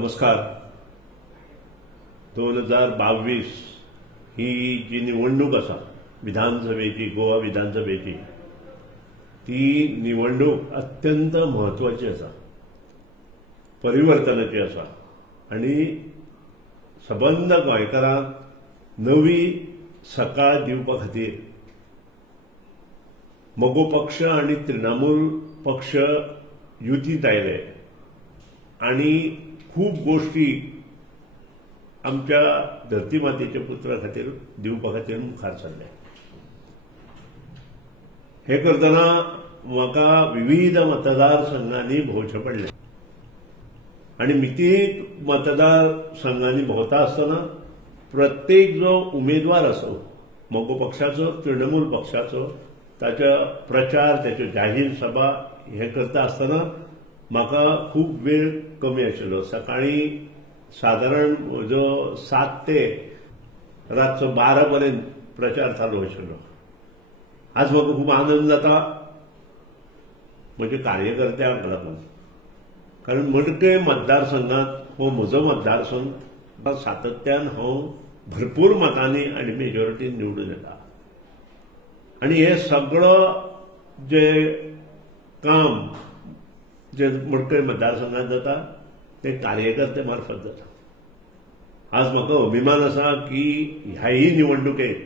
नमस्कार. 2022 ही जी निवडणूक आसा विधानसभेची, गोवा विधानसभेची, ती निवडणूक अत्यंत महत्वाची आसा, परिवर्तनाची आसा आणि सबंद गोंयकारांक नवी सकाळ दिवपा खातीर मोगो पक्ष आणि तृणमूल पक्ष युतीत आयले आणि खूप गोष्टी आमच्या धरती मातेच्या पुत्रा खातीर दिवपा खातीर मुखार सरले. हे करतना म्हाका विविध मतदारसंघांनी भोंवचें पडलें आणि मितीक मतदारसंघांनी भोंवता आसतना प्रत्येक जो उमेदवार असो मोगो पक्षाचो, तृणमूल पक्षाचो, ताच्या प्रचार, त्याच्यो जाहीर सभा हे करता आसतना म्हाका खूप वेळ कमी आशिल्लो. सकाळी साधारण म्हजो 7 ते रातचो 12 पर्यंत प्रचार चालू आशिल्लो. आज म्हाका खूप आनंद जाता म्हज्या कार्यकर्त्यांक लागून, कारण मडकय मतदारसंघात हो म्हजो मतदारसंघ सातत्यान हांव भरपूर मतांनी आनी मेजॉरिटीन निवडून येता आणि हे सगळं जे काम जे मडकय मतदारसंघात जाता ते कार्यकर्ते मार्फत जाता. आज म्हाका अभिमान आसा की ह्याही निवडणुकेक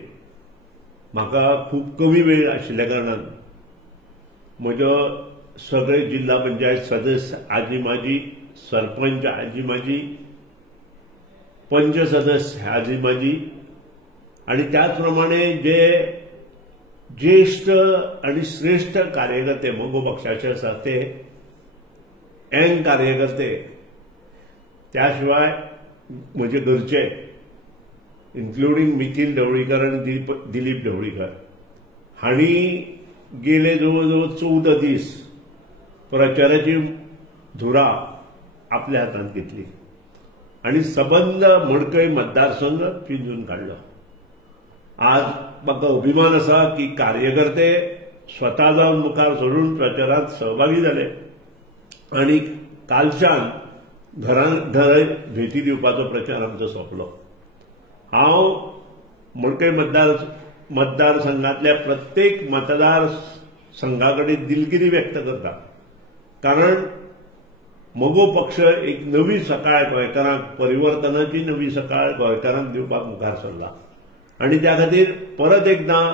म्हाका खूप कमी वेळ आशिल्ल्या कारणान म्हजो सगळे जिल्हा पंचायत सदस्य आजी माजी, सरपंच आजी माजी, पंच सदस्य आजी माजी आणि त्याचप्रमाणे जे ज्येष्ठ आणि श्रेष्ठ कार्यकर्ते मोगो पक्षाचे आसात ते यंग कार्यकर्ते, त्याशिवाय म्हजे घरचे इन्क्लुडिंग मिथिल ढवळीकर आणि दिलीप ढवळीकर हांणी गेले जवळजवळ 14 दीस प्रचाराची धुरा आपल्या हातांत घेतली आणि सबंद मडकय मतदारसंघ पिंजून काढलो. आज म्हाका अभिमान आसा की कार्यकर्ते स्वता जावन मुखार सोडून प्रचारांत सहभागी जाले आणि कालच्यान घरांघर भेटी दिवपाचो प्रचार आमचो सोंपलो. हांव मडकय मतदारसंघातल्या प्रत्येक मतदारसंघाकडेन दिलगिरी व्यक्त करता, कारण मोगो पक्ष एक नवी सकाळ गोंयकारांक, परिवर्तनाची नवी सकाळ गोंयकारांक दिवपाक मुखार सरला आणि त्या खातीर परत एकदां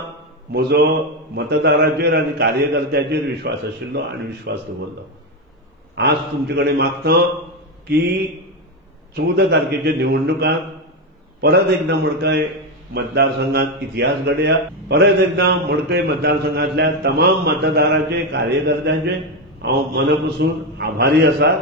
म्हजो मतदारांचेर आनी कार्यकर्त्यांचेर विश्वास आशिल्लो आणि विश्वास दवरलो. आज तुमचे कडेन मागता की 14 तारखेच्या निवडणुकांत परत एकदां मडकय मतदारसंघात इतिहास घडया. परत एकदां मडकय मतदारसंघातल्या तमाम मतदारांचे, कार्यकर्त्यांचे हांव मनापासून आभारी आसा.